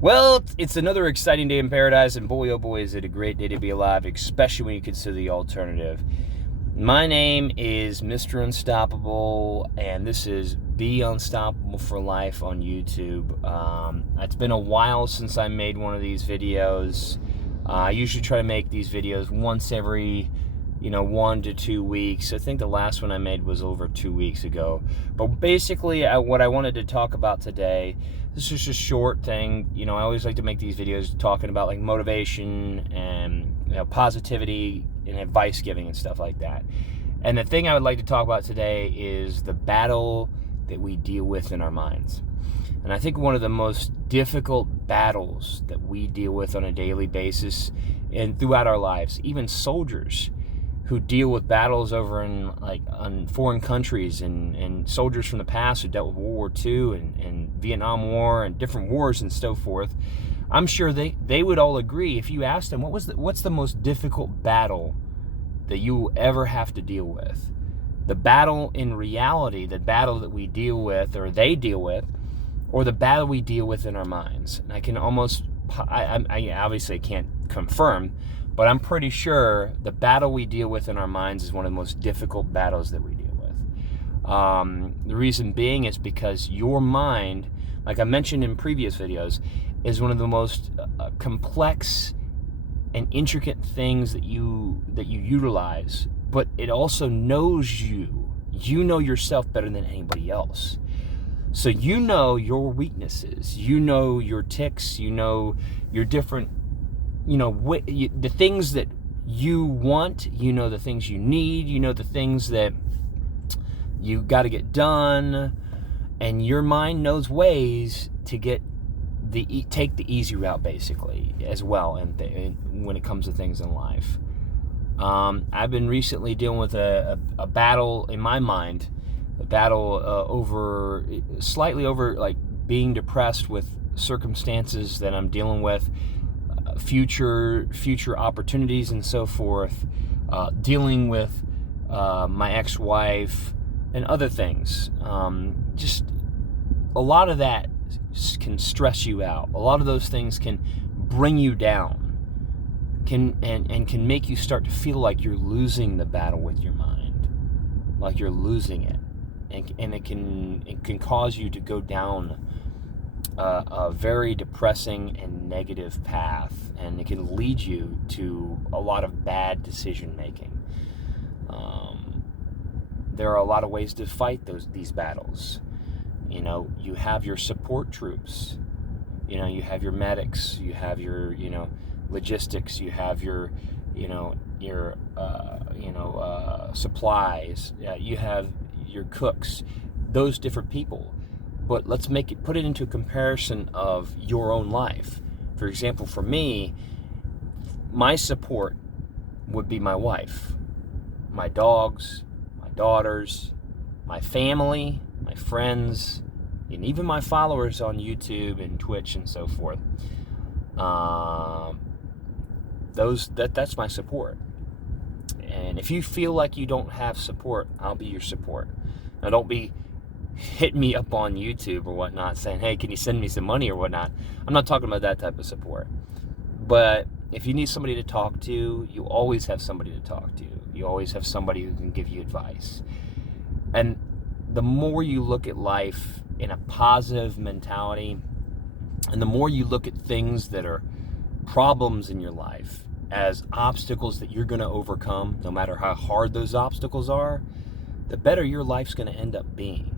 Well, it's another exciting day in paradise, and boy, oh boy, is it a great day to be alive, especially when you consider the alternative. My name is Mr. Unstoppable, and this is Be Unstoppable for Life on YouTube. It's been a while since I made one of these videos. I usually try to make these videos once every 1 to 2 weeks. I think the last one I made was over 2 weeks ago. But basically, what I wanted to talk about today, this is just a short thing. I always like to make these videos talking about like motivation and positivity and advice giving and stuff like that. And the thing I would like to talk about today is the battle that we deal with in our minds. And I think one of the most difficult battles that we deal with on a daily basis and throughout our lives, even soldiers who deal with battles over on foreign countries and soldiers from the past who dealt with World War II and Vietnam War and different wars and so forth, I'm sure they would all agree if you asked them what's the most difficult battle that you will ever have to deal with. The battle in reality, the battle that we deal with or they deal with, or the battle we deal with in our minds. And I obviously can't confirm, but I'm pretty sure the battle we deal with in our minds is one of the most difficult battles that we deal with. The reason being is because your mind, like I mentioned in previous videos, is one of the most complex and intricate things that you utilize, but it also knows you. You know yourself better than anybody else. So you know your weaknesses, you know your tics, you know your different, the things that you want, you know the things you need, you know the things that you got to get done, and your mind knows ways to take the easy route basically as well, and when it comes to things in life. I've been recently dealing with a battle in my mind, a battle slightly over like being depressed with circumstances that I'm dealing with, future opportunities and so forth, dealing with my ex-wife and other things. Just a lot of that can stress you out. A lot of those things can bring you down, can make you start to feel like you're losing the battle with your mind, like you're losing it, and it can cause you to go down a very depressing and negative path, and it can lead you to a lot of bad decision making. There are a lot of ways to fight these battles. You have your support troops. You have your medics. You have your logistics. You have your supplies. You have your cooks. Those different people. But let's put it into a comparison of your own life. For example, for me, my support would be my wife, my dogs, my daughters, my family, my friends, and even my followers on YouTube and Twitch and so forth. That's my support. And if you feel like you don't have support, I'll be your support. Now, don't be hitting me up on YouTube or whatnot saying, hey, can you send me some money or whatnot. I'm not talking about that type of support. But if you need somebody to talk to, you always have somebody to talk to. You always have somebody who can give you advice. And the more you look at life in a positive mentality, and the more you look at things that are problems in your life as obstacles that you're going to overcome, no matter how hard those obstacles are, the better your life's going to end up being.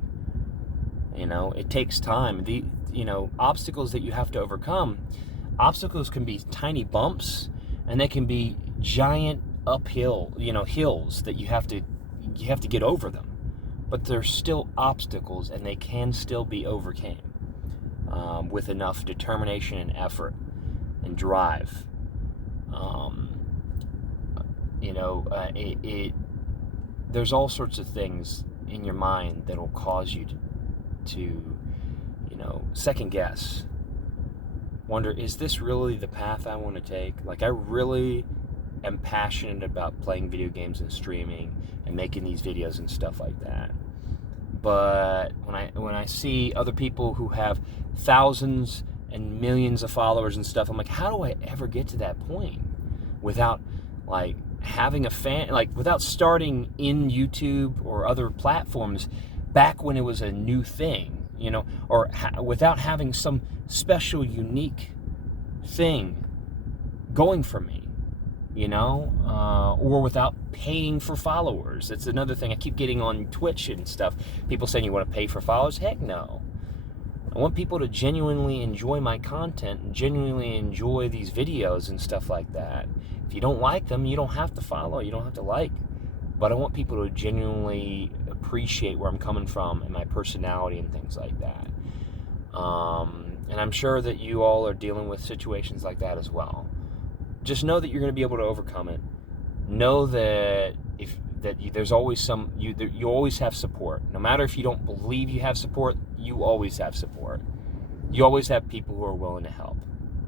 It takes time. Obstacles that you have to overcome, obstacles can be tiny bumps, and they can be giant uphill, hills that you have to get over them. But they're still obstacles, and they can still be overcome with enough determination and effort and drive. There's all sorts of things in your mind that will cause you to second guess, wonder, is this really the path I want to take? Like, I really am passionate about playing video games and streaming and making these videos and stuff like that. But when I see other people who have thousands and millions of followers and stuff. I'm like, how do I ever get to that point without like having a fan, like without starting in YouTube or other platforms back when it was a new thing, you know, or without having some special, unique thing going for me, you know, or without paying for followers. That's another thing I keep getting on Twitch and stuff. People saying, you want to pay for followers? Heck no. I want people to genuinely enjoy my content and genuinely enjoy these videos and stuff like that. If you don't like them, you don't have to follow, you don't have to like. But I want people to genuinely appreciate where I'm coming from and my personality and things like that. And I'm sure that you all are dealing with situations like that as well. Just know that you're going to be able to overcome it. Know that there's always you always have support. No matter if you don't believe you have support, you always have support. You always have people who are willing to help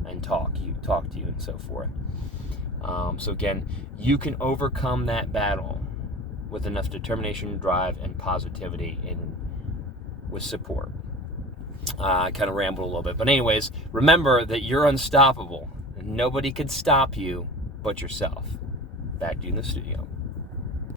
and talk to you and so forth. So again, you can overcome that battle with enough determination, drive, and positivity, and with support. I kind of rambled a little bit, but anyways, remember that you're unstoppable. Nobody can stop you but yourself. Back to you in the studio.